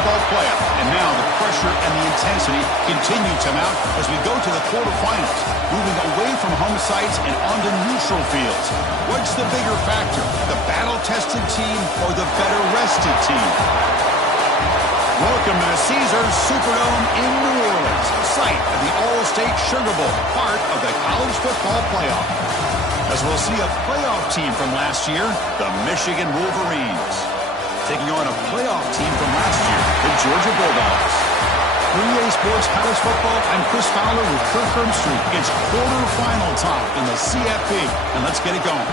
football playoff. And now the pressure and the intensity continue to mount as we go to the quarterfinals, moving away from home sites and onto neutral fields. What's the bigger factor, the battle-tested team or the better-rested team? Welcome to Caesars Superdome in New Orleans, site of the All-State Sugar Bowl, part of the college football playoff. As we'll see a playoff team from last year, the Michigan Wolverines, taking on a playoff team from last year, the Georgia Bulldogs. For EA Sports College Football, I'm Chris Fowler with Kirk Herbstreit. It's quarterfinal time in the CFP, and let's get it going.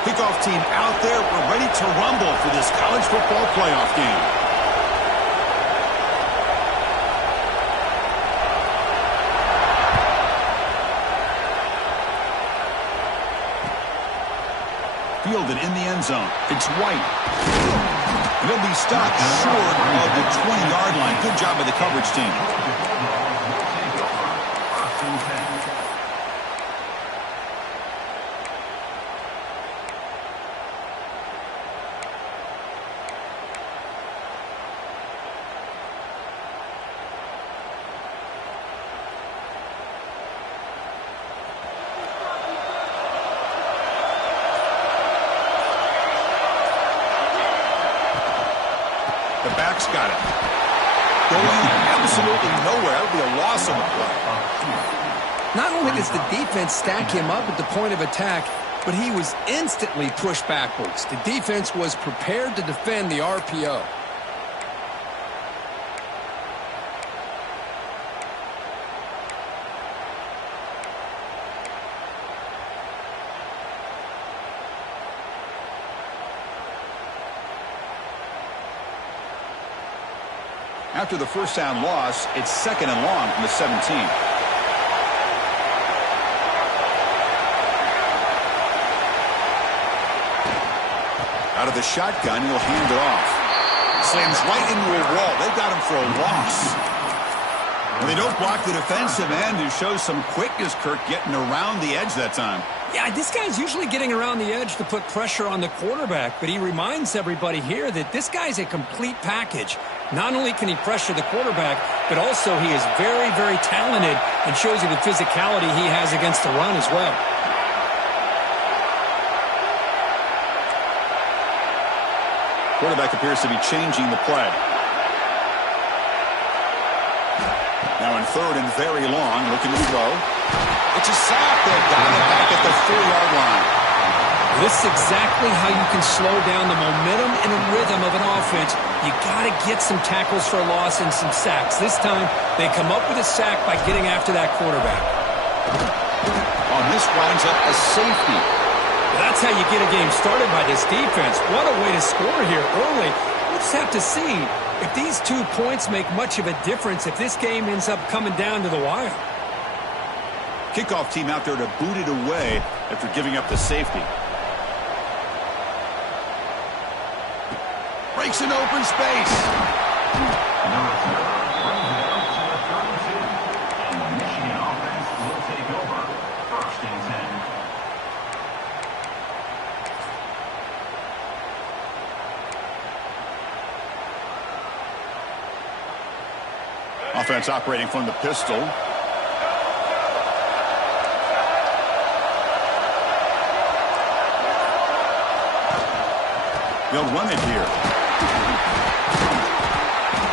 Kickoff team out there. We're ready to rumble for this college football playoff game. Fielded in the end zone. It's White. He'll be stopped short of the 20-yard line. Good job by the coverage team. The back's got it. Going absolutely nowhere. That would be a loss on the play. Not only does the defense stack him up at the point of attack, but he was instantly pushed backwards. The defense was prepared to defend the RPO. After the first down loss, it's 2nd and long from the 17. Out of the shotgun, he'll hand it off. Slams right into a wall. They've got him for a loss. Well, they don't block the defensive end, who shows some quickness, Kirk, getting around the edge that time. Yeah, this guy's usually getting around the edge to put pressure on the quarterback, but he reminds everybody here that this guy's a complete package. Not only can he pressure the quarterback, but also he is very, very talented and shows you the physicality he has against the run as well. Quarterback appears to be changing the play. Now in 3rd and very long, looking to throw. It's a sack. They've got it back at the 4-yard line. This is exactly how you can slow down the momentum and rhythm of an offense. You got to get some tackles for a loss and some sacks. This time, they come up with a sack by getting after that quarterback. On this winds up a safety. That's how you get a game started by this defense. What a way to score here early. We'll just have to see if these 2 points make much of a difference if this game ends up coming down to the wire. Kickoff team out there to boot it away after giving up the safety. Breaks an open space. Offense operating from the pistol. They'll run it here.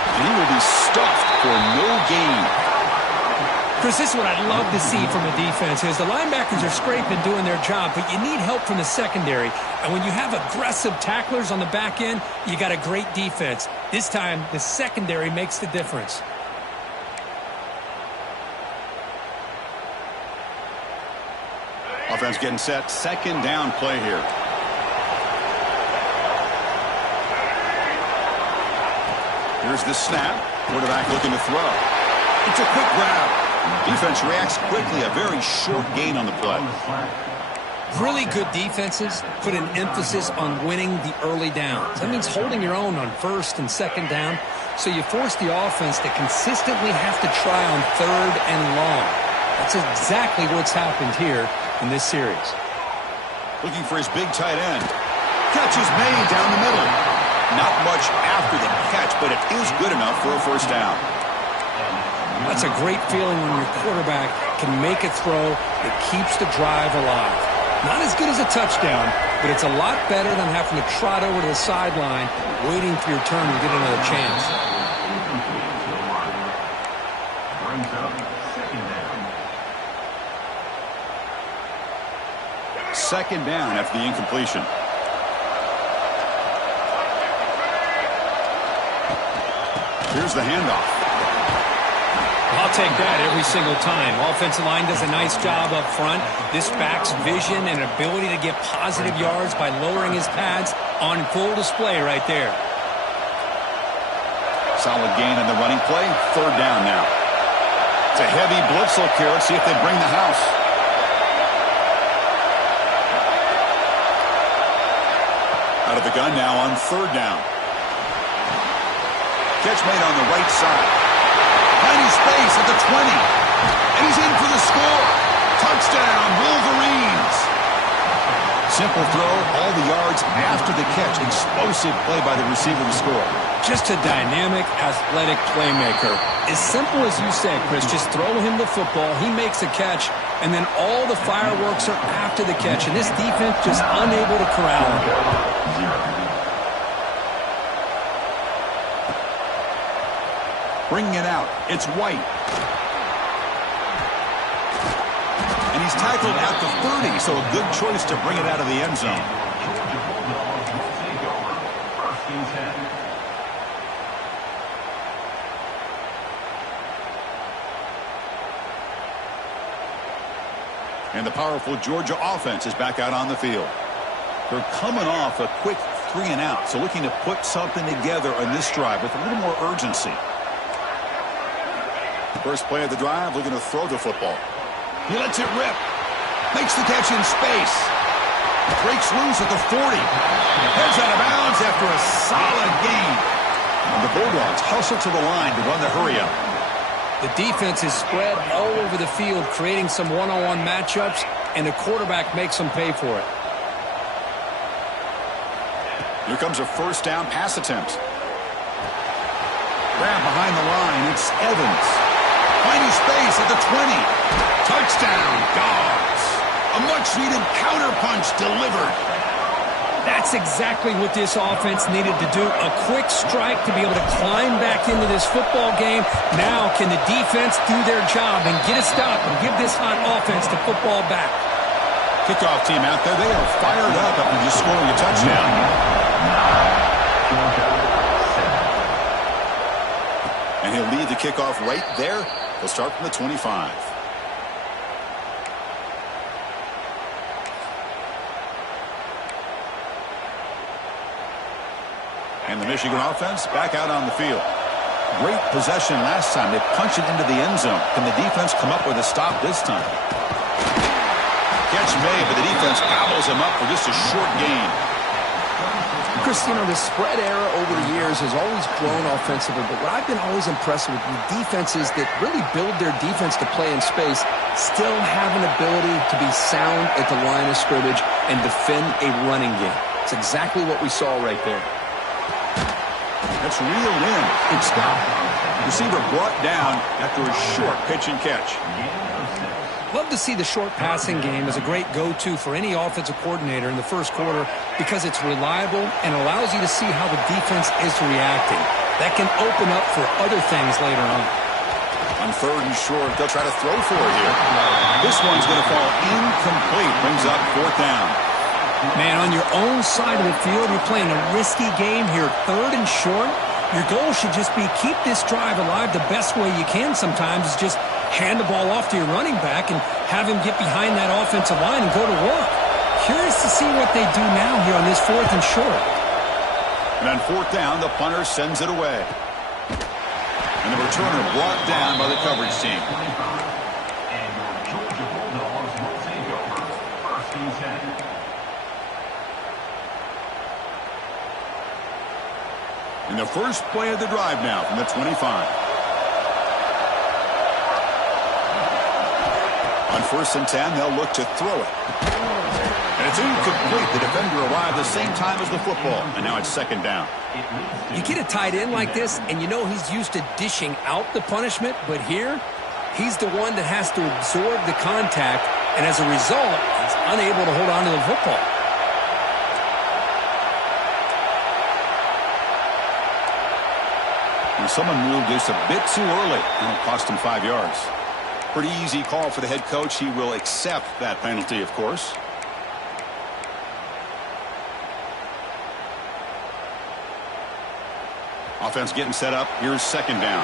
And he will be stuffed for no gain. Chris, this is what I'd love to see from a defense is the linebackers are scraping, doing their job, but you need help from the secondary. And when you have aggressive tacklers on the back end, you got a great defense. This time, the secondary makes the difference. Offense getting set. 2nd down play here. Here's the snap. Quarterback looking to throw. It's a quick grab. Defense reacts quickly. A very short gain on the play. Really good defenses put an emphasis on winning the early downs. That means holding your own on first and second down, so you force the offense to consistently have to try on third and long. That's exactly what's happened here in this series. Looking for his big tight end. Catch is made down the middle. Not much after the catch, but it is good enough for a first down. That's a great feeling when your quarterback can make a throw that keeps the drive alive. Not as good as a touchdown, but it's a lot better than having to trot over to the sideline, waiting for your turn to get another chance. Second down after the incompletion. Here's the handoff. I'll take that every single time. Offensive line does a nice job up front. This back's vision and ability to get positive yards by lowering his pads on full display right there. Solid gain on the running play. Third down now. It's a heavy blitz look here. Let's see if they bring the house. Out of the gun now on third down. Catch made on the right side. Tiny space at the 20. And he's in for the score. Touchdown, Wolverines. Simple throw, all the yards after the catch. Explosive play by the receiver to score. Just a dynamic, athletic playmaker. As simple as you said, Chris, just throw him the football, he makes a catch, and then all the fireworks are after the catch. And this defense just unable to corral him. Bringing it out, it's White. And he's tackled at the 30, so a good choice to bring it out of the end zone. And the powerful Georgia offense is back out on the field. They're coming off a quick 3-and-out, so looking to put something together on this drive with a little more urgency. First play of the drive, looking to throw the football. He lets it rip. Makes the catch in space. Breaks loose at the 40. Heads out of bounds after a solid gain. And the Bulldogs hustle to the line to run the hurry-up. The defense is spread all over the field, creating some one-on-one matchups, and the quarterback makes them pay for it. Here comes a first down pass attempt. Grab behind the line. It's Evans. Finding space at the 20. Touchdown, Dogs. A much-needed counterpunch delivered. That's exactly what this offense needed to do. A quick strike to be able to climb back into this football game. Now can the defense do their job and get a stop and give this hot offense the football back? Kickoff team out there. They are fired up after just scoring a touchdown. And he'll lead the kickoff right there. They'll start from the 25. And the Michigan offense back out on the field. Great possession last time. They punched it into the end zone. Can the defense come up with a stop this time? Catch made, but the defense gobbles him up for just a short gain. Chris, you know, the spread era over the years has always grown offensively, but what I've been always impressed with defenses that really build their defense to play in space still have an ability to be sound at the line of scrimmage and defend a running game. It's exactly what we saw right there. That's reeled in. Good stop. Receiver brought down after a short pitch and catch. Love to see the short passing game as a great go-to for any offensive coordinator in the first quarter because it's reliable and allows you to see how the defense is reacting. That can open up for other things later on. On third and short, they'll try to throw for it here. This one's going to fall incomplete. Brings up fourth down. Man, on your own side of the field, you're playing a risky game here. Third and short, your goal should just be keep this drive alive the best way you can sometimes is just hand the ball off to your running back and have him get behind that offensive line and go to work. Curious to see what they do now here on this fourth and short. And on fourth down, the punter sends it away. And the returner brought down by the coverage team. And the first play of the drive now from the 25. On 1st and 10, they'll look to throw it. And it's incomplete. The defender arrived the same time as the football, and now it's 2nd down. You get a tight end like this, and you know he's used to dishing out the punishment, but here, he's the one that has to absorb the contact, and as a result, he's unable to hold on to the football. And someone moved this a bit too early, and it cost him 5 yards. Pretty easy call for the head coach. He will accept that penalty, of course. Offense getting set up. Here's 2nd down.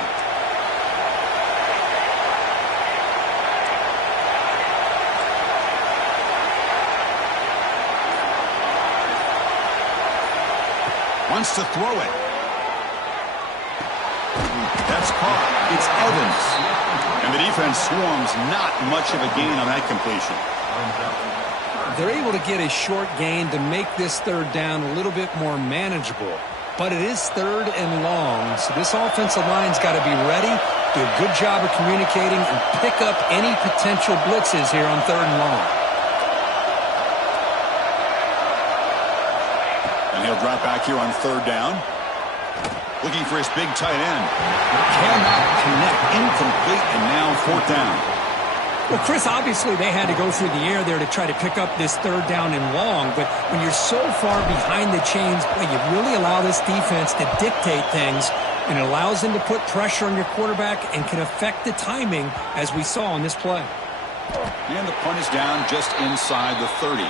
Wants to throw it. That's caught. It's Evans. And the defense swarms. Not much of a gain on that completion. They're able to get a short gain to make this 3rd down a little bit more manageable. But it is 3rd and long, so this offensive line's got to be ready, do a good job of communicating, and pick up any potential blitzes here on 3rd and long. And he'll drop back here on 3rd down. Looking for his big tight end. Cannot connect. Incomplete, and now 4th down. Well, Chris, obviously they had to go through the air there to try to pick up this 3rd down and long, but when you're so far behind the chains, you really allow this defense to dictate things, and it allows them to put pressure on your quarterback and can affect the timing, as we saw on this play. And the punt is down just inside the 30.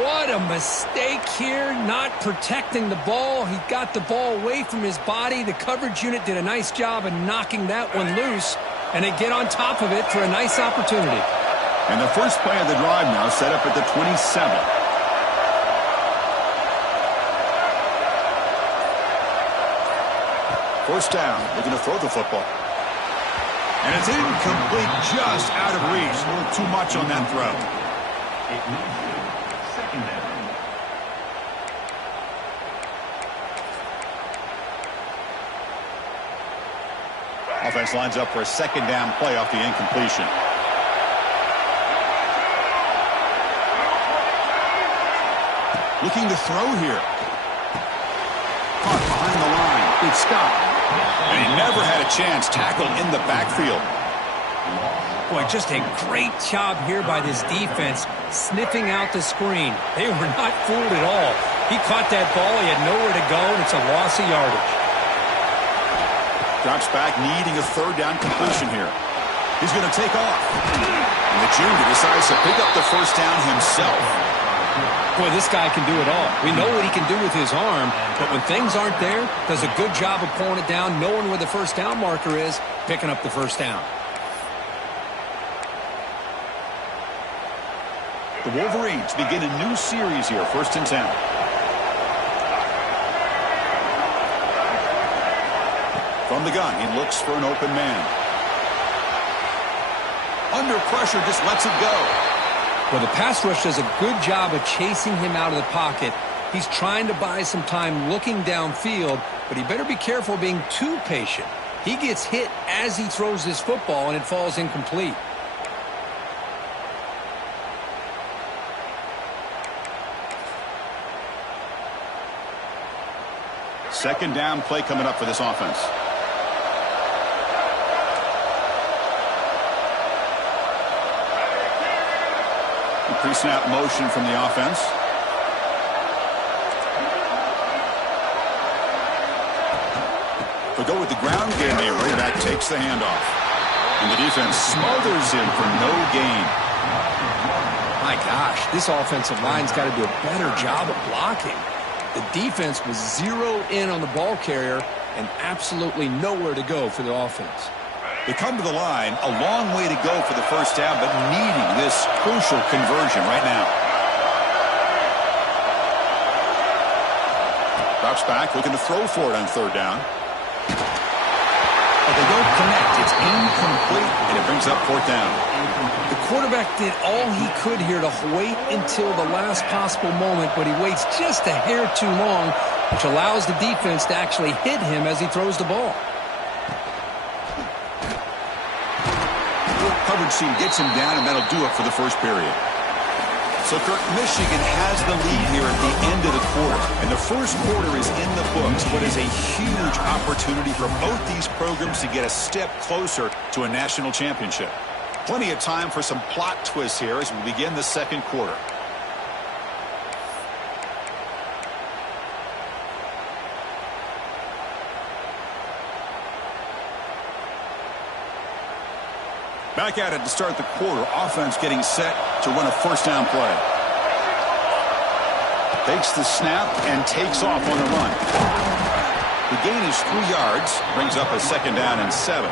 What a mistake here, not protecting the ball. He got the ball away from his body. The coverage unit did a nice job of knocking that one loose, and they get on top of it for a nice opportunity. And the first play of the drive now set up at the 27. First down, looking to throw the football. And it's incomplete, just out of reach. A little too much on that throw. Offense lines up for a 2nd down play off the incompletion. Looking to throw here. Caught behind the line. It's Scott. And he never had a chance. Tackled in the backfield. Boy, just a great job here by this defense, sniffing out the screen. They were not fooled at all. He caught that ball. He had nowhere to go, and it's a loss of yardage. Drops back, needing a 3rd down completion here. He's going to take off. And the junior decides to pick up the 1st down himself. Boy, this guy can do it all. We know what he can do with his arm, but when things aren't there, does a good job of pulling it down, knowing where the 1st down marker is, picking up the 1st down. The Wolverines begin a new series here, 1st and 10. From the gun, he looks for an open man. Under pressure, just lets it go. Well, the pass rush does a good job of chasing him out of the pocket. He's trying to buy some time looking downfield, but he better be careful being too patient. He gets hit as he throws this football, and it falls incomplete. Second down play coming up for this offense. Pre-snap motion from the offense. But go with the ground game there. Running back takes the handoff. And the defense smothers him for no gain. My gosh, this offensive line's got to do a better job of blocking. The defense was zeroed in on the ball carrier and absolutely nowhere to go for the offense. They come to the line, a long way to go for the 1st down, but needing this crucial conversion right now. Drops back, looking to throw for it on 3rd down. But they don't connect. It's incomplete, and it brings up 4th down. The quarterback did all he could here to wait until the last possible moment, but he waits just a hair too long, which allows the defense to actually hit him as he throws the ball. Coverage team gets him down, and that'll do it for the first period. So, Kirk, Michigan has the lead here at the end of the quarter. And the first quarter is in the books, but is a huge opportunity for both these programs to get a step closer to a national championship. Plenty of time for some plot twists here as we begin the second quarter. Back at it to start the quarter. Offense getting set to run a first down play. Takes the snap and takes off on the run. The gain is 3 yards. Brings up a second down and 7.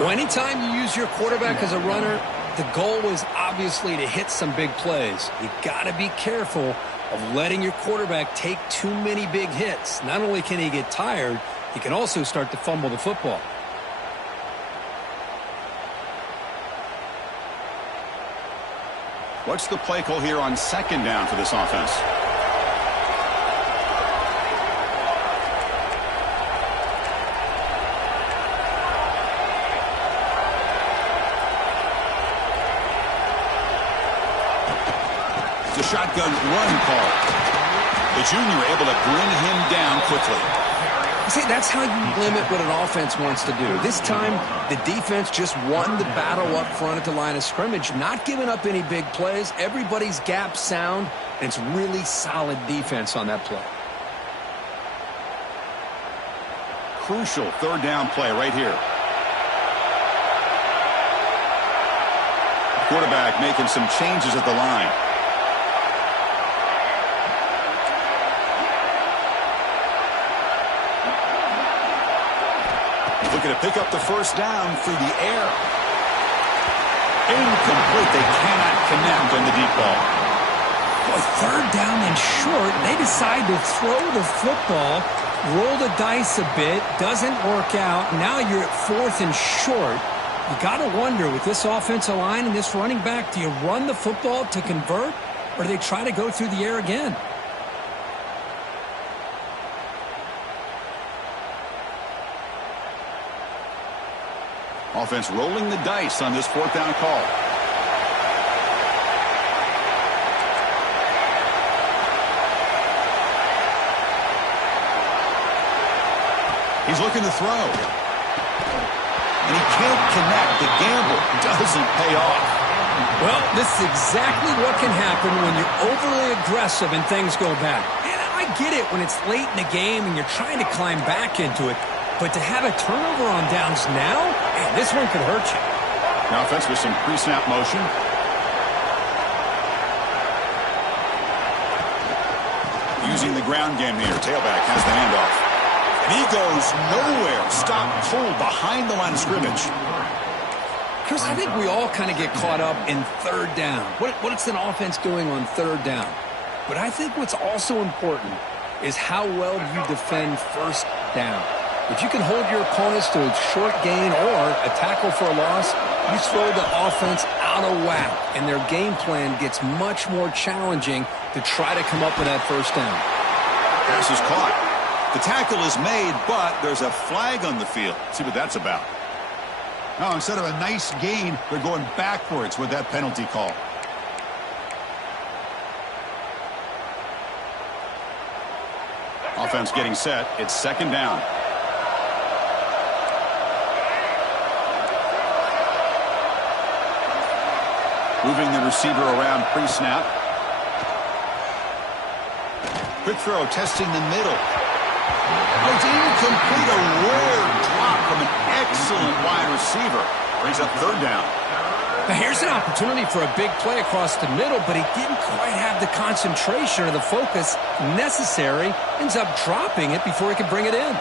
Well, anytime you use your quarterback as a runner, the goal is obviously to hit some big plays. You got to be careful of letting your quarterback take too many big hits. Not only can he get tired, he can also start to fumble the football. What's the play call here on second down for this offense? It's a shotgun run call. The junior able to bring him down quickly. See, that's how you limit what an offense wants to do. This time, the defense just won the battle up front at the line of scrimmage, not giving up any big plays. Everybody's gap sound, and it's really solid defense on that play. Crucial third down play right here. Quarterback making some changes at the line. Looking to pick up the first down through the air. Incomplete. They cannot connect on the deep ball. Well, third down and short, they decide to throw the football, roll the dice a bit, doesn't work out. Now you're at fourth and short. You got to wonder, with this offensive line and this running back, do you run the football to convert, or do they try to go through the air again? Offense rolling the dice on this fourth down call. He's looking to throw. And he can't connect. The gamble doesn't pay off. Well, this is exactly what can happen when you're overly aggressive and things go bad. And I get it when it's late in the game and you're trying to climb back into it. But to have a turnover on downs now, man, this one could hurt you. Now offense with some pre-snap motion. Using the ground game here. Tailback has the handoff. And he goes nowhere. Stop pulled behind the line of scrimmage. Chris, I think we all kind of get caught up in third down. What's an offense doing on third down? But I think what's also important is how well you defend first down. If you can hold your opponents to a short gain or a tackle for a loss, you throw the offense out of whack, and their game plan gets much more challenging to try to come up with that first down. Pass is caught. The tackle is made, but there's a flag on the field. See what that's about. No, instead of a nice gain, they're going backwards with that penalty call. Offense getting set. It's second down. Moving the receiver around pre-snap. Quick throw, testing the middle. Oh, it's incomplete. A rare drop from an excellent wide receiver. Brings up third down. Now here's an opportunity for a big play across the middle, but he didn't quite have the concentration or the focus necessary. Ends up dropping it before he could bring it in.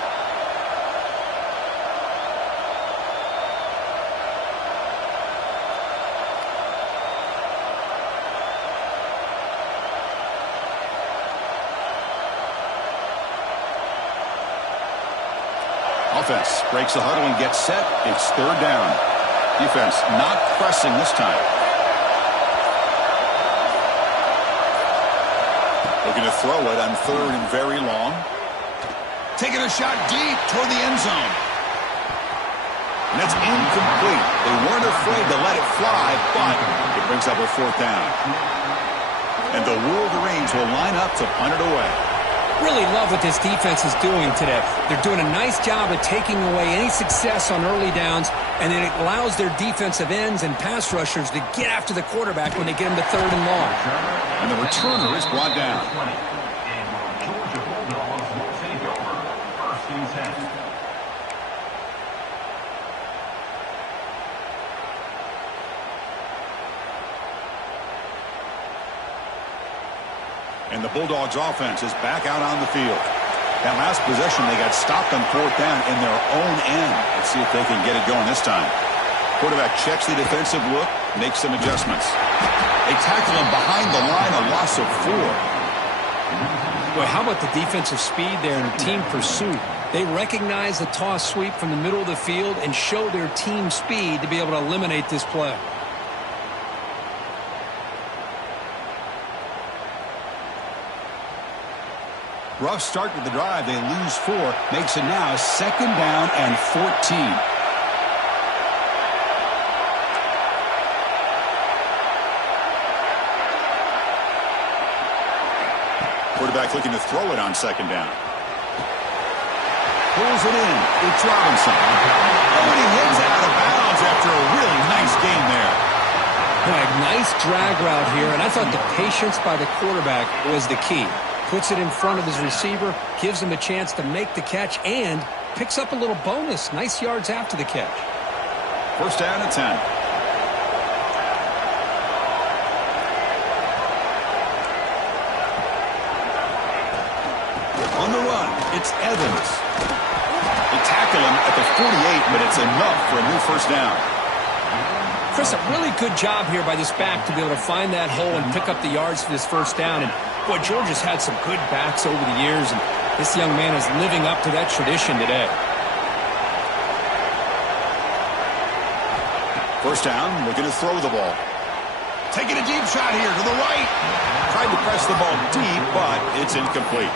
Offense breaks the huddle and gets set. It's third down. Defense not pressing this time. They Looking to throw it on 3rd and very long. Taking a shot deep toward the end zone. And that's incomplete. They weren't afraid to let it fly, but it brings up a 4th down. And the Wolverines will line up to punt it away. Really love what this defense is doing today. They're doing a nice job of taking away any success on early downs, and then it allows their defensive ends and pass rushers to get after the quarterback when they get him to 3rd and long. And the returner is brought down. And the Bulldogs offense is back out on the field. That last possession, they got stopped on 4th down in their own end. Let's see if they can get it going this time. Quarterback checks the defensive look, makes some adjustments. They tackle him behind the line, a loss of 4. Boy, how about the defensive speed there and team pursuit? They recognize the toss sweep from the middle of the field and show their team speed to be able to eliminate this play. Rough start with the drive. They lose 4. Makes it now 2nd down and 14. Quarterback looking to throw it on 2nd down. Pulls it in. It's Robinson. Oh, and he heads out of bounds after a really nice game there. Boy, nice drag route here, and I thought the patience by the quarterback was the key. Puts it in front of his receiver, gives him a chance to make the catch, and picks up a little bonus. Nice yards after the catch. 1st down and 10. On the run, it's Evans. They tackle him at the 48, but it's enough for a new 1st down. Chris, a really good job here by this back to be able to find that hole and pick up the yards for this 1st down. And boy, Georgia's had some good backs over the years, and this young man is living up to that tradition today. 1st down, looking to throw the ball. Taking a deep shot here to the right. Tried to press the ball deep, but it's incomplete.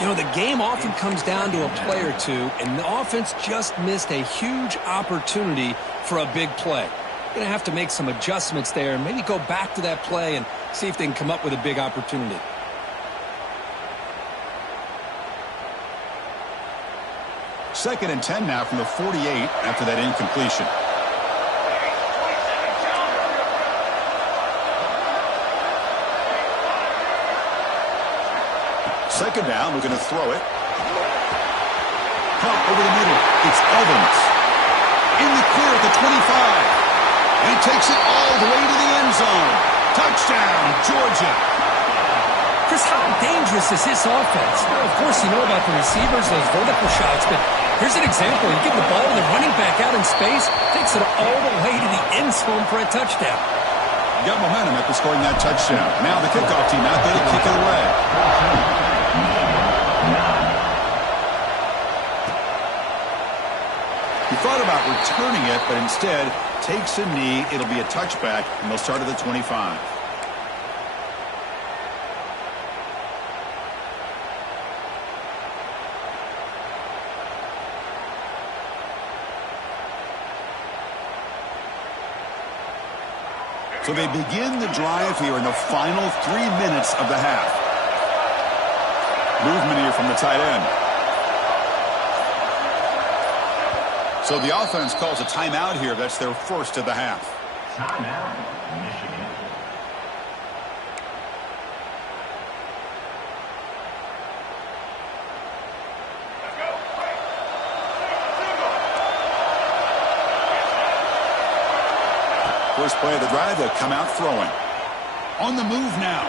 You know, the game often comes down to a play or two, and the offense just missed a huge opportunity for a big play. Going to have to make some adjustments there and maybe go back to that play and see if they can come up with a big opportunity. Second and 10 now from the 48 after that incompletion. Second down, looking to throw it. Pump over the middle. It's Evans. In the clear at the 25. And he takes it all the way to the end zone. Touchdown, Georgia. Chris, how dangerous is this offense? Well, of course, you know about the receivers, those vertical shots, but here's an example. You give the ball to the running back out in space, takes it all the way to the end zone for a touchdown. You got momentum after scoring that touchdown. Now the kickoff team out there to kick it away. He thought about returning it, but instead takes a knee. It'll be a touchback, and they'll start at the 25. So they begin the drive here in the final 3 minutes of the half. Movement here from the tight end. So the offense calls a timeout here. That's their first of the half. Timeout, Michigan. First play of the drive, they'll come out throwing. On the move now.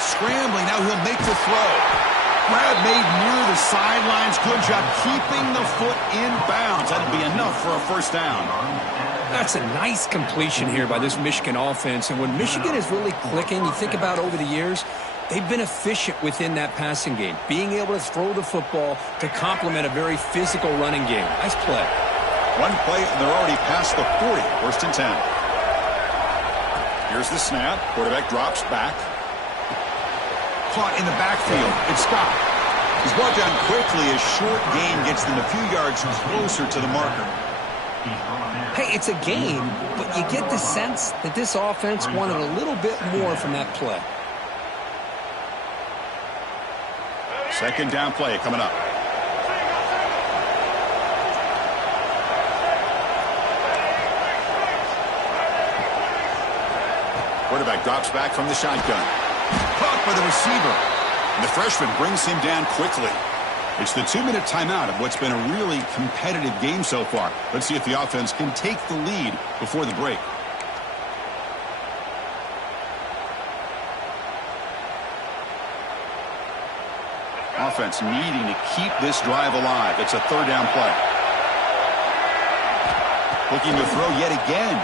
Scrambling, now he'll make the throw. Grab made near the sidelines. Good job keeping the foot in bounds. That'll be enough for a 1st down. That's a nice completion here by this Michigan offense. And when Michigan is really clicking, you think about over the years, they've been efficient within that passing game. Being able to throw the football to complement a very physical running game. Nice play. One play, and they're already past the 40. 1st and 10. Here's the snap. Quarterback drops back. caught in the backfield. It's Scott. He's brought down quickly. A short gain gets them a few yards closer to the marker. Hey, it's a game, but you get the sense that this offense wanted a little bit more from that play. Second down play coming up. Quarterback drops back from the shotgun. Caught by the receiver. And the freshman brings him down quickly. It's the 2-minute timeout of what's been a really competitive game so far. Let's see if the offense can take the lead before the break. Offense needing to keep this drive alive. It's a third down play. Looking to throw yet again.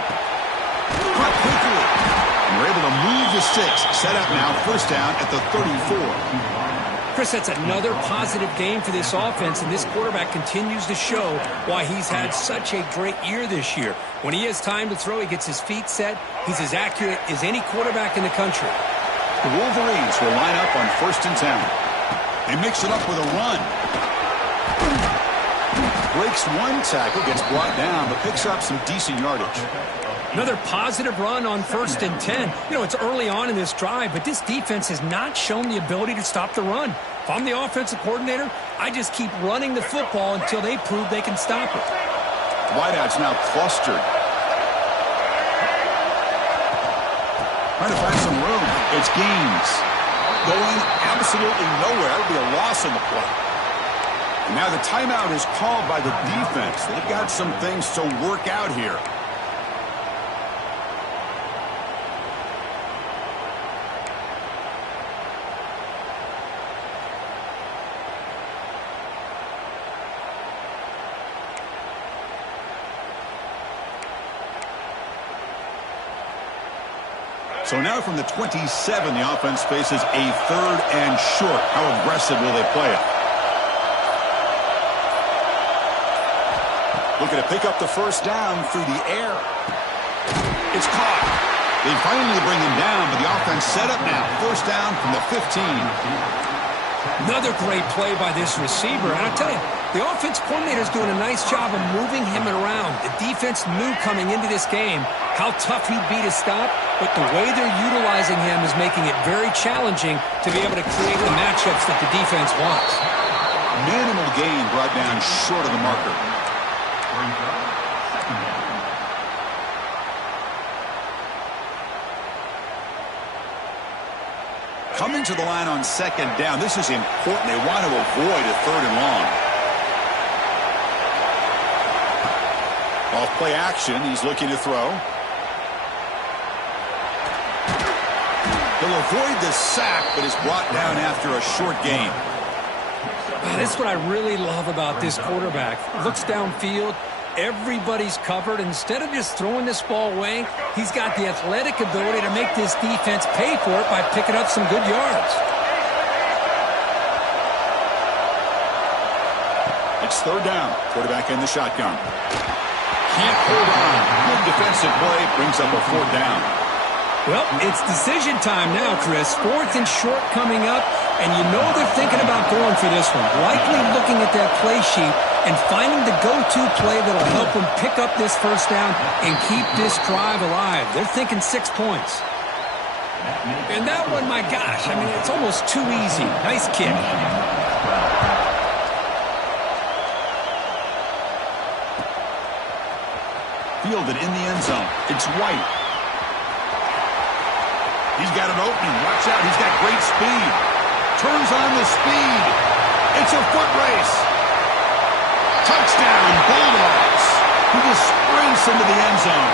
Caught quickly. And we're able to move the sticks. Set up now, first down at the 34. Chris, that's another positive game for this offense, and this quarterback continues to show why he's had such a great year this year. When he has time to throw, he gets his feet set. He's as accurate as any quarterback in the country. The Wolverines will line up on 1st and 10. They mix it up with a run. Breaks one tackle, gets brought down, but picks up some decent yardage. Another positive run on 1st and 10. You know, it's early on in this drive, but this defense has not shown the ability to stop the run. If I'm the offensive coordinator, I just keep running the football until they prove they can stop it. Wideouts now clustered. Trying to find some room. It's Gaines. Going absolutely nowhere. It'll be a loss on the play. And now the timeout is called by the defense. They've got some things to work out here. So now from the 27, the offense faces a 3rd and short. How aggressive will they play it? Looking to pick up the first down through the air. It's caught. They finally bring him down, but the offense set up now. First down from the 15. Another great play by this receiver. And I'll tell you, the offense coordinator is doing a nice job of moving him around. The defense knew coming into this game how tough he'd be to stop, but the way they're utilizing him is making it very challenging to be able to create the matchups that the defense wants. Minimal gain brought down short of the marker. Coming to the line on 2nd down. This is important. They want to avoid a 3rd and long. Off play action. He's looking to throw. He'll avoid the sack, but is brought down after a short gain. That's what I really love about this quarterback. Looks downfield. Everybody's covered. Instead of just throwing this ball away, he's got the athletic ability to make this defense pay for it by picking up some good yards. It's 3rd down. Quarterback in the shotgun. Can't hold on. Good defensive play. Brings up a 4th down. Well, it's decision time now, Chris. 4th and short coming up, and you know they're thinking about going for this one. Likely looking at that play sheet and finding the go-to play that'll help them pick up this first down and keep this drive alive. They're thinking 6 points. And that one, my gosh, I mean, it's almost too easy. Nice kick. Fielded in the end zone. It's White. He's got an opening. Watch out. He's got great speed. Turns on the speed. It's a foot race. Touchdown, Bulldogs. He just sprints into the end zone.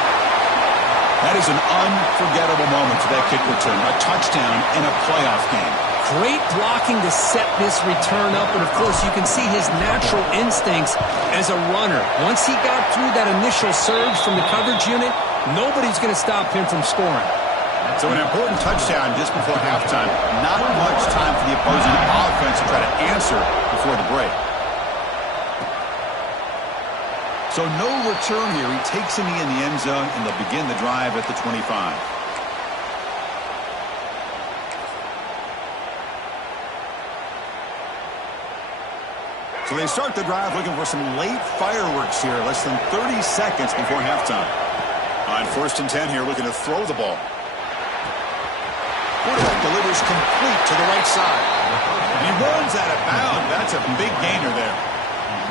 That is an unforgettable moment for that kick return. A touchdown in a playoff game. Great blocking to set this return up, and of course you can see his natural instincts as a runner. Once he got through that initial surge from the coverage unit, nobody's going to stop him from scoring. So an important touchdown just before halftime. Not much time for the opposing offense to try to answer before the break. So no return here. He takes a knee in the end zone, and they'll begin the drive at the 25. So they start the drive looking for some late fireworks here, less than 30 seconds before halftime. On 1st and 10 here, looking to throw the ball. Quarterback delivers complete to the right side. And he runs out of bounds. That's a big gainer there.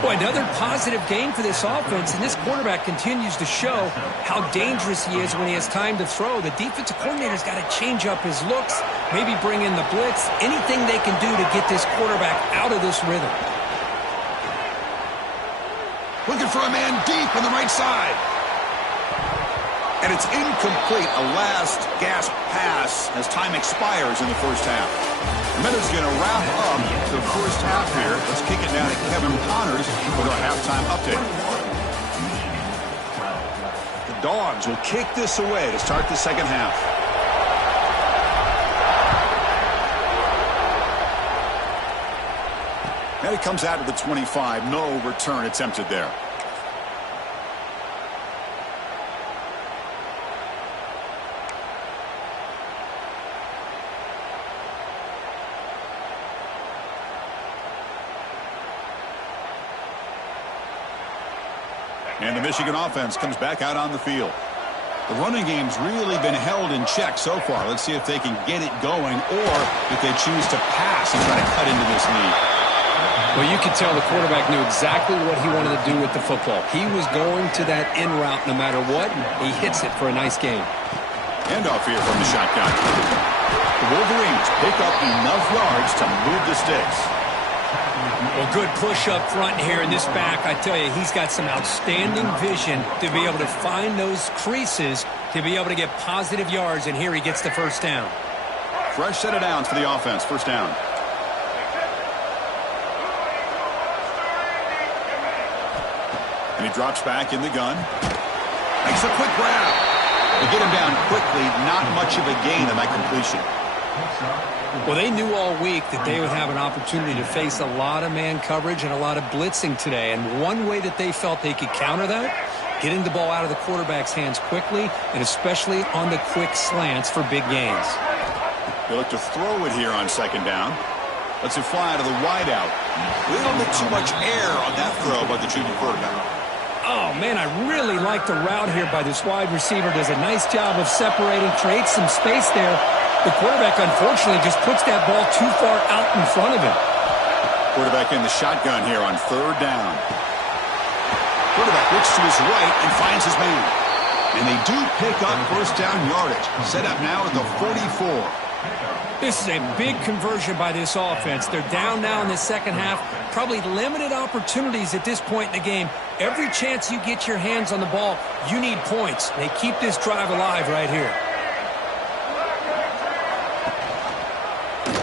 Boy, another positive gain for this offense, and this quarterback continues to show how dangerous he is when he has time to throw. The defensive coordinator's got to change up his looks, maybe bring in the blitz, anything they can do to get this quarterback out of this rhythm. Looking for a man deep on the right side. And it's incomplete, a last-gasp pass as time expires in the first half. The Minutes going to wrap up the first half here. Let's kick it down to Kevin Connors with our halftime update. The Dogs will kick this away to start the second half. And it comes out to the 25. No return attempted there. And the Michigan offense comes back out on the field. The running game's really been held in check so far. Let's see if they can get it going or if they choose to pass and try to cut into this lead. Well, you could tell the quarterback knew exactly what he wanted to do with the football. He was going to that in route no matter what. He hits it for a nice game. Handoff here from the shotgun. The Wolverines pick up enough yards to move the sticks. Well, good push up front here in this back. I tell you, he's got some outstanding vision to be able to find those creases to be able to get positive yards, and here he gets the first down. Fresh set of downs for the offense. First down. And he drops back in the gun. Makes a quick grab. They get him down quickly. Not much of a gain on that completion. Well, they knew all week that they would have an opportunity to face a lot of man coverage and a lot of blitzing today. And one way that they felt they could counter that, getting the ball out of the quarterback's hands quickly, and especially on the quick slants for big gains. They look to throw it here on second down. Lets it fly out of the wideout. A little bit too much air on that throw by the junior quarterback. Oh, man, I really like the route here by this wide receiver. Does a nice job of separating, creates some space there. The quarterback, unfortunately, just puts that ball too far out in front of him. Quarterback in the shotgun here on third down. Quarterback looks to his right and finds his man. And they do pick up first down yardage. Set up now at the 44. This is a big conversion by this offense. They're down now in the second half. Probably limited opportunities at this point in the game. Every chance you get your hands on the ball, you need points. They keep this drive alive right here.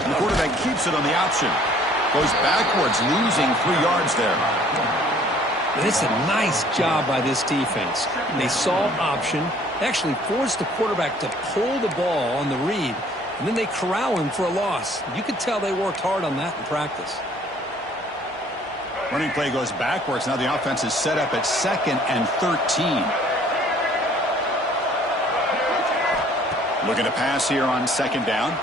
And the quarterback keeps it on the option. Goes backwards, losing 3 yards there. It's a nice job by this defense. They saw option, actually forced the quarterback to pull the ball on the read, and then they corral him for a loss. You could tell they worked hard on that in practice. Running play goes backwards. Now the offense is set up at 2nd and 13. Looking to pass here on second down.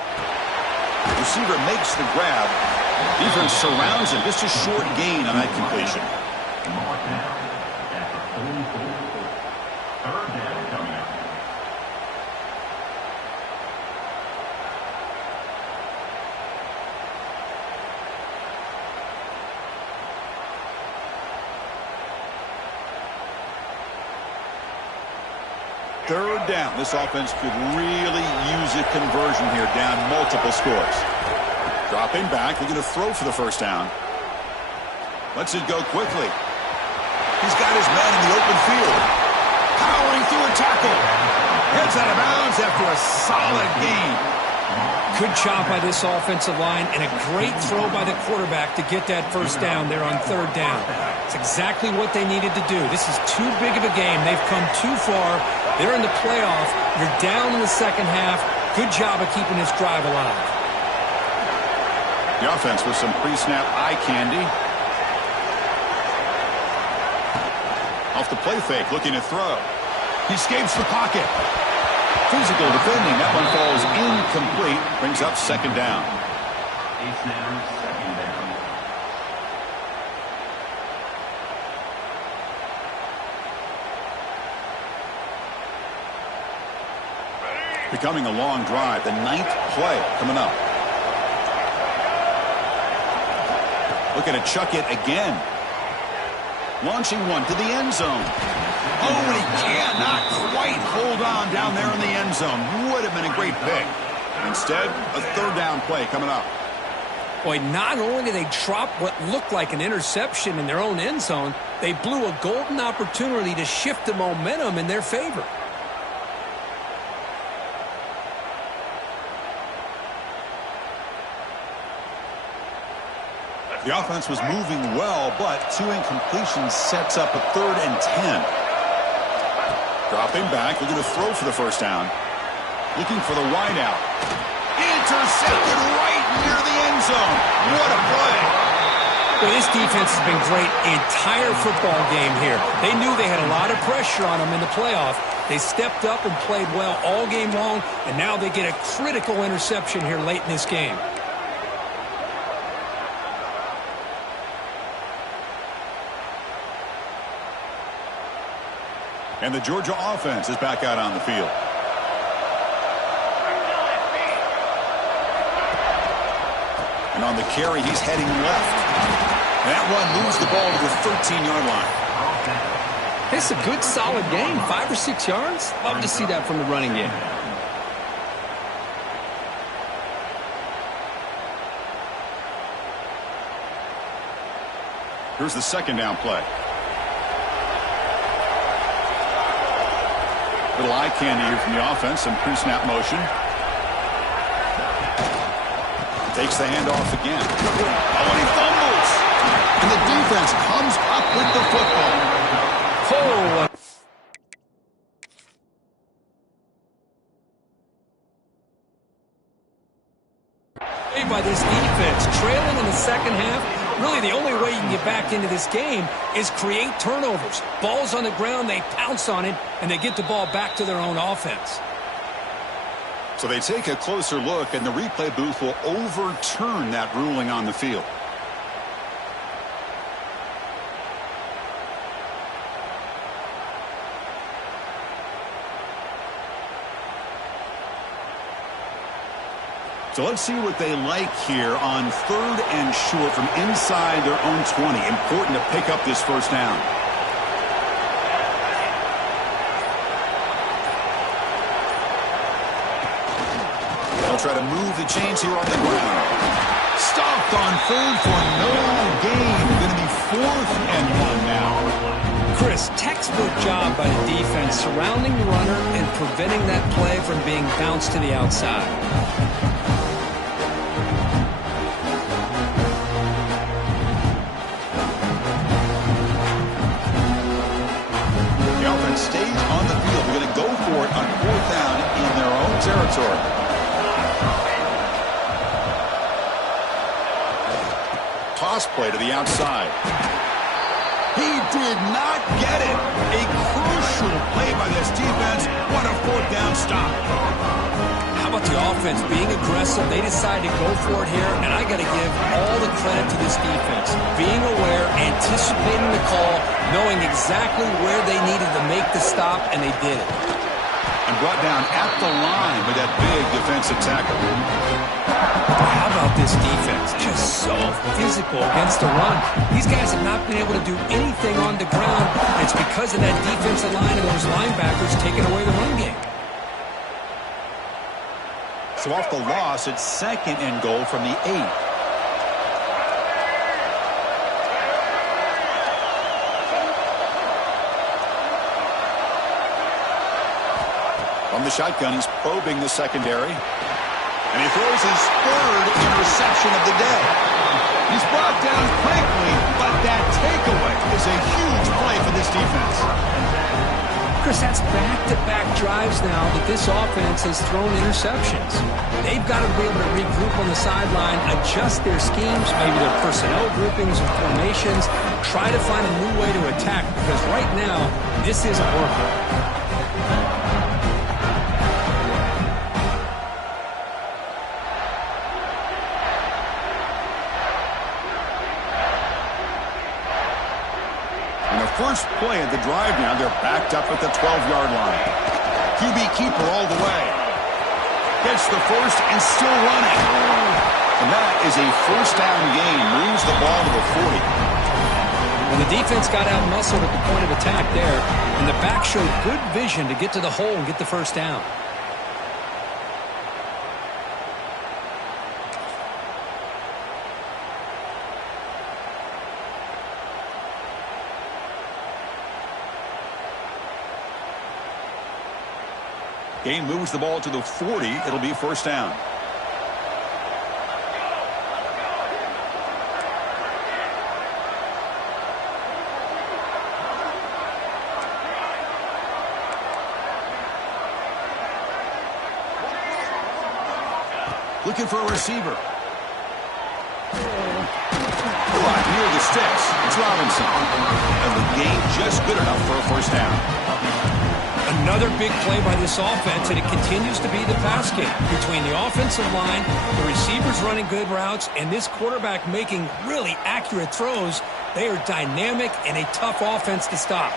Receiver makes the grab. Defense surrounds him. Just a short gain on that completion. Third down. This offense could really use a conversion here, down multiple scores. Dropping back, looking to throw for the first down. Lets it go quickly. He's got his man in the open field. Powering through a tackle. Heads out of bounds after a solid gain. Good job by this offensive line and a great throw by the quarterback to get that first down there on third down. It's exactly what they needed to do. This is too big of a game. They've come too far. They're in the playoff. You're down in the second half. Good job of keeping this drive alive. The offense with some pre-snap eye candy. Off the play fake, looking to throw. He escapes the pocket. Physical defending. That one falls incomplete. Brings up second down. Becoming a long drive. The 9th play coming up. Looking to chuck it again. Launching one to the end zone. Oh, and he cannot quite hold on down there in the end zone. Would have been a great pick. Instead, a 3rd down play coming up. Boy, not only did they drop what looked like an interception in their own end zone, they blew a golden opportunity to shift the momentum in their favor. The offense was moving well, but 2 incompletions sets up a 3rd and 10. Dropping back, looking to throw for the 1st down. Looking for the wide out. Intercepted right near the end zone. What a play. Well, this defense has been great entire football game here. They knew they had a lot of pressure on them in the playoff. They stepped up and played well all game long, and now they get a critical interception here late in this game. And the Georgia offense is back out on the field. And on the carry, he's heading left. That one moves the ball to the 13-yard line. It's a good, solid game. 5 or 6 yards. Love to see that from the running game. Here's the 2nd down play. Little eye candy here from the offense. Some pre-snap motion. Takes the handoff again. Oh, and he fumbles. And the defense comes up with the football. Oh, by this defense, trailing in the 2nd half. Really, the only way you can get back into this game is create turnovers. Ball's on the ground, they pounce on it, and they get the ball back to their own offense. So they take a closer look, and the replay booth will overturn that ruling on the field. So let's see what they like here on 3rd and short from inside their own 20. Important to pick up this 1st down. They'll try to move the chains here on the ground. Stopped on 3rd for no gain. Going to be 4th and 1 now. Chris, textbook job by the defense surrounding the runner and preventing that play from being bounced to the outside. Stays on the field. They're going to go for it on 4th down in their own territory. Toss play to the outside. He did not get it. A crucial play by this defense. What a 4th down stop. How about the offense being aggressive? They decided to go for it here, and I got to give all the credit to this defense. Being aware, anticipating the call, knowing exactly where they needed to make the stop, and they did it. And brought down at the line with that big defensive tackle. How about this defense? Just so physical against the run. These guys have not been able to do anything on the ground. It's because of that defensive line and those linebackers taking away the run game. So off the loss, it's 2nd and goal from the 8. From the shotgun, he's probing the secondary. And he throws his 3rd interception of the day. He's brought down quickly, but that takeaway is a huge play for this defense. Chris, that's back-to-back drives now that this offense has thrown interceptions. They've got to be able to regroup on the sideline, adjust their schemes, maybe their personnel groupings and formations, try to find a new way to attack, because right now, this isn't working. First play of the drive now, they're backed up at the 12-yard line. QB keeper all the way. Gets the first and still running. And that is a first down gain. Moves the ball to the 40. Well, the defense got out-muscled at the point of attack there, and the back showed good vision to get to the hole and get the first down. Gain moves the ball to the 40. It'll be first down. Looking for a receiver. Near the sticks. It's Robinson. And the gain just good enough for a first down. Another big play by this offense, and it continues to be the pass game between the offensive line, the receivers running good routes, and this quarterback making really accurate throws. They are dynamic and a tough offense to stop.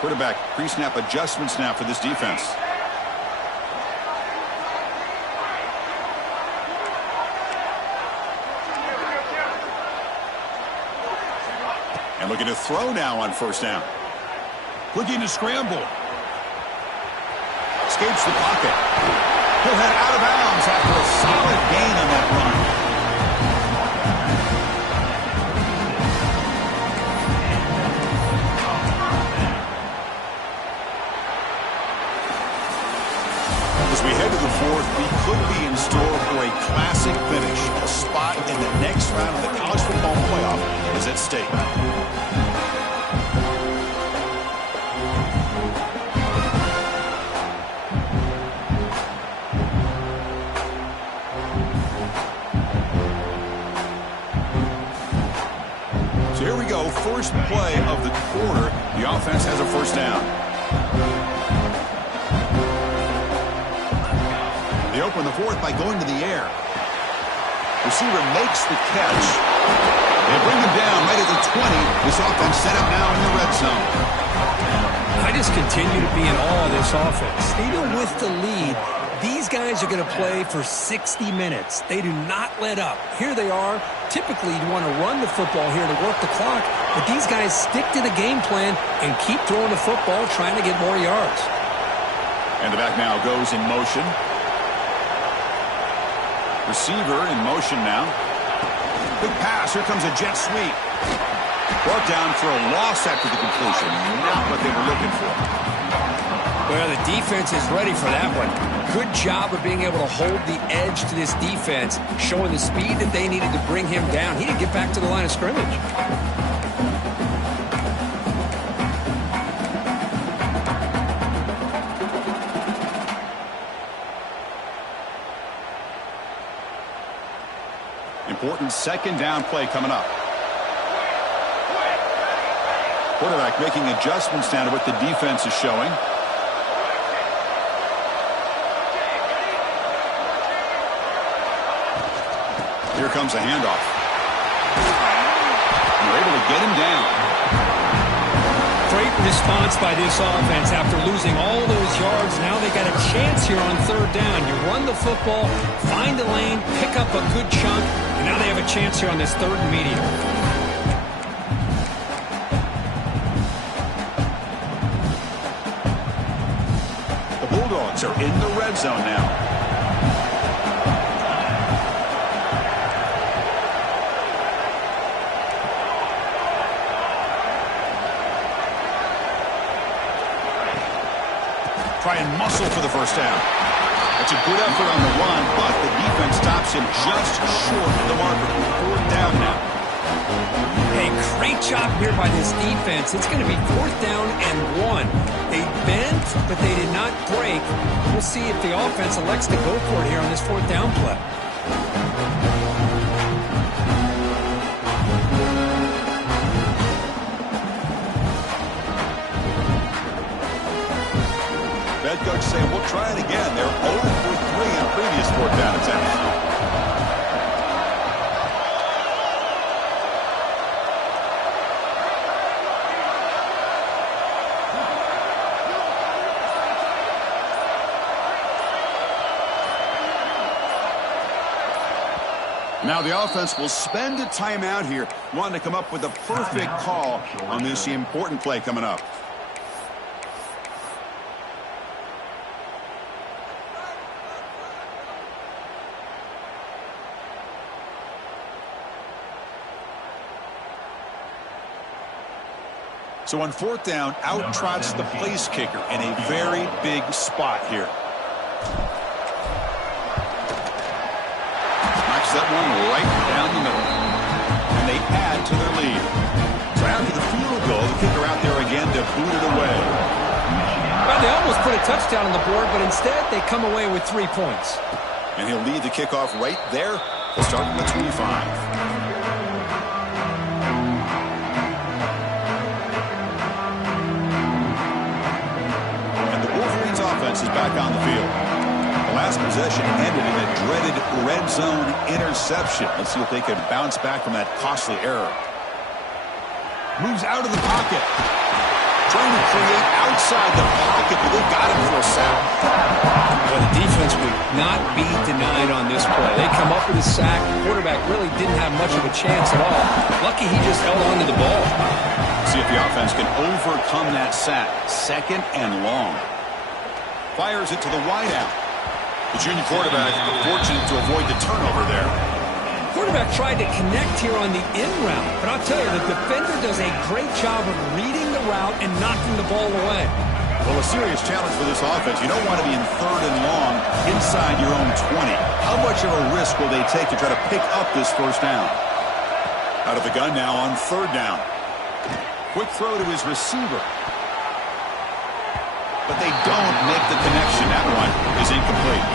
Quarterback pre-snap adjustments now for this defense. And looking to throw now on first down. Looking to scramble. Escapes the pocket. He'll head out of bounds after a solid gain on that run. As we head to the fourth, we could be in store for a classic finish. A spot in the next round of the college football playoff is at stake. So here we go, first play of the quarter. The offense has a first down. They open the fourth by going to the air. Receiver makes the catch. They bring him down right at the 20. This offense set up now in the red zone. I just continue to be in awe of this offense. Even with the lead, these guys are going to play for 60 minutes. They do not let up. Here they are. Typically, you want to run the football here to work the clock, but these guys stick to the game plan and keep throwing the football, trying to get more yards. And the back now goes in motion. Receiver in motion now. Big pass. Here comes a jet sweep. Brought down for a loss after the completion. Not what they were looking for. Well, the defense is ready for that one. Good job of being able to hold the edge to this defense, showing the speed that they needed to bring him down. He didn't get back to the line of scrimmage. Important second down play coming up. Quarterback making adjustments down to what the defense is showing. Here comes a handoff. And they're able to get him down. Great response by this offense after losing all those yards. Now they got a chance here on third down. You run the football, find the lane, pick up a good chunk, and now they have a chance here on this third and medium. The Bulldogs are in the red zone now. Try and muscle for the first down. It's a good effort on the run, but the defense stops him just short of the marker. Fourth down now. A great job here by this defense. It's going to be fourth down and 1. They bent, but they did not break. We'll see if the offense elects to go for it here on this fourth down play. Head coach saying, we'll try it again. They're 0 for 3 in previous fourth down attempts. Now the offense will spend a timeout here, wanting to come up with the perfect call on this important play coming up. So on 4th down, out trots the place kicker in a very big spot here. Knocks that one right down the middle. And they add to their lead. So after the field goal, the kicker out there again to boot it away. Well, they almost put a touchdown on the board, but instead they come away with 3 points. And he'll lead the kickoff right there. He'll start from the 25. Is back on the field. The last possession ended in a dreaded red zone interception. Let's see if they can bounce back from that costly error. Moves out of the pocket. Trying to create outside the pocket, but they got him for a sack. Well, the defense would not be denied on this play. They come up with a sack. The quarterback really didn't have much of a chance at all. Lucky he just held on to the ball. See if the offense can overcome that sack. 2nd and long. Fires it to the wideout. The junior quarterback fortunate to avoid the turnover there. Quarterback tried to connect here on the in route, but I'll tell you, the defender does a great job of reading the route and knocking the ball away. Well, a serious challenge for this offense. You don't want to be in 3rd and long inside your own 20. How much of a risk will they take to try to pick up this 1st down? Out of the gun now on 3rd down. Quick throw to his receiver. But they don't make the connection. That one is incomplete.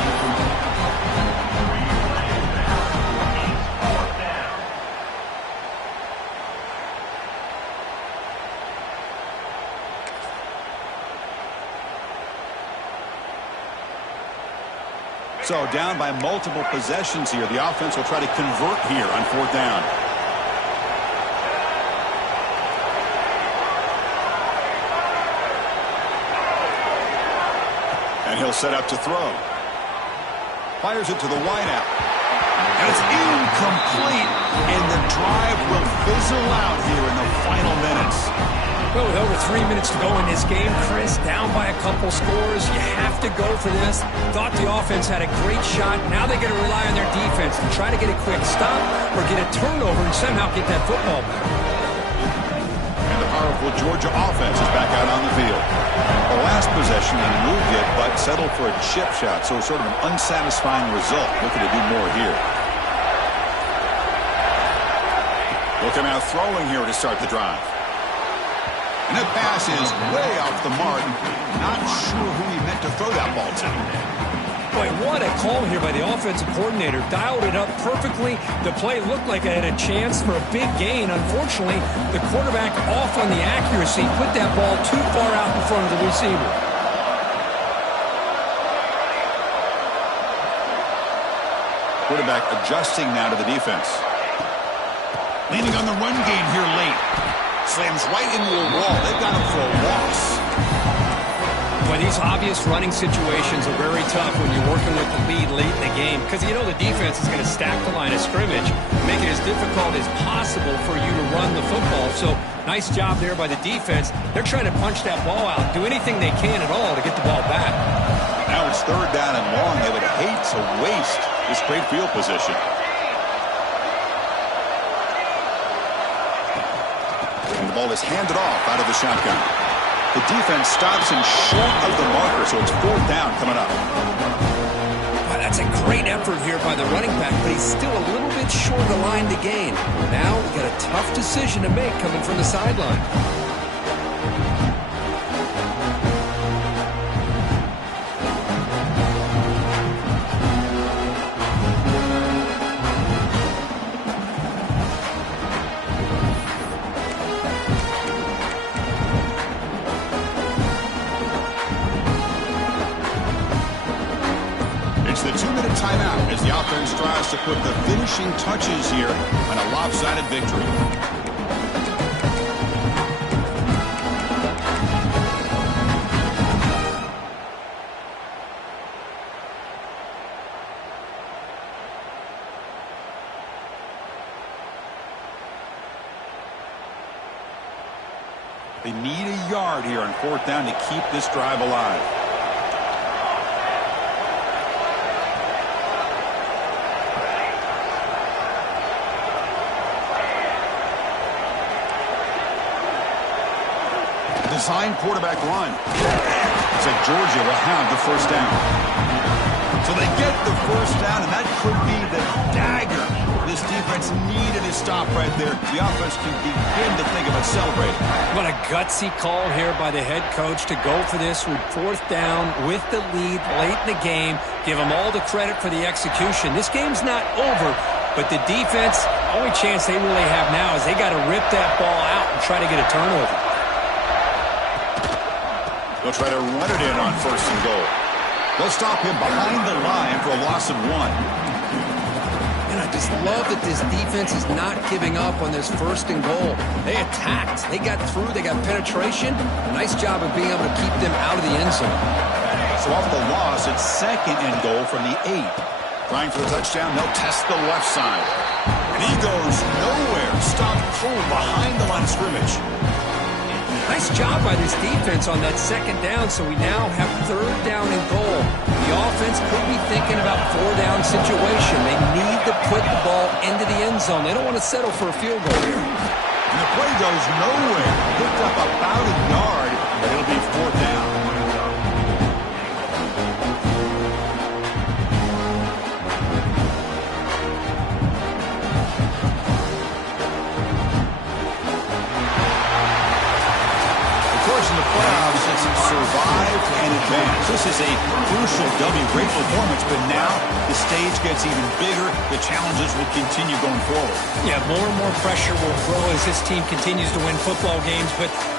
So down by multiple possessions here. The offense will try to convert here on 4th down. And he'll set up to throw. Fires it to the wideout. And it's incomplete. And the drive will fizzle out here in the final minutes. Well, with over 3 minutes to go in this game, Chris, down by a couple scores, you have to go for this. Thought the offense had a great shot. Now they got to rely on their defense to try to get a quick stop or get a turnover and somehow get that football back. And the powerful Georgia offense is back out on the field. The last possession they moved it, but settled for a chip shot, so sort of an unsatisfying result. Looking to do more here. Look him out throwing here to start the drive. And that pass is way off the mark. Not sure who he meant to throw that ball to. Boy, what a call here by the offensive coordinator. Dialed it up perfectly. The play looked like it had a chance for a big gain. Unfortunately, the quarterback off on the accuracy, put that ball too far out in front of the receiver. Quarterback adjusting now to the defense. Leaning on the run game here late. Slams right into a wall. They've got him for a loss. Well, these obvious running situations are very tough when you're working with the lead late in the game because you know the defense is going to stack the line of scrimmage, make it as difficult as possible for you to run the football. So nice job there by the defense. They're trying to punch that ball out, do anything they can at all to get the ball back. Now it's 3rd down and long. They would hate to waste this great field position. And the ball is handed off out of the shotgun. The defense stops him short of the marker, so it's 4th down coming up. Wow, that's a great effort here by the running back, but he's still a little bit short of the line to gain. Now we got a tough decision to make coming from the sideline. Timeout as the offense tries to put the finishing touches here on a lopsided victory. They need a yard here on 4th down to keep this drive alive. Design quarterback run. Looks like Georgia will have the 1st down. So they get the 1st down, and that could be the dagger this defense needed to stop right there. The offense can begin to think about celebrating. What a gutsy call here by the head coach to go for this with 4th down with the lead late in the game. Give them all the credit for the execution. This game's not over, but the defense, only chance they really have now is they got to rip that ball out and try to get a turnover. They'll try to run it in on 1st and goal. They'll stop him behind the line for a loss of 1. And I just love that this defense is not giving up on this 1st and goal. They attacked. They got through. They got penetration. A nice job of being able to keep them out of the end zone. So off the loss, it's 2nd and goal from the 8. Trying for the touchdown. They'll test the left side. And he goes nowhere. Stopped cold behind the line of scrimmage. Nice job by this defense on that 2nd down, so we now have 3rd down and goal. The offense could be thinking about 4-down situation. They need to put the ball into the end zone. They don't want to settle for a field goal here. And the play goes nowhere. Picked up about a yard, but it'll be 4th down. In the playoffs, it's survive and advance. This is a crucial W. Great performance, but now the stage gets even bigger. The challenges will continue going forward. Yeah, more and more pressure will grow as this team continues to win football games, but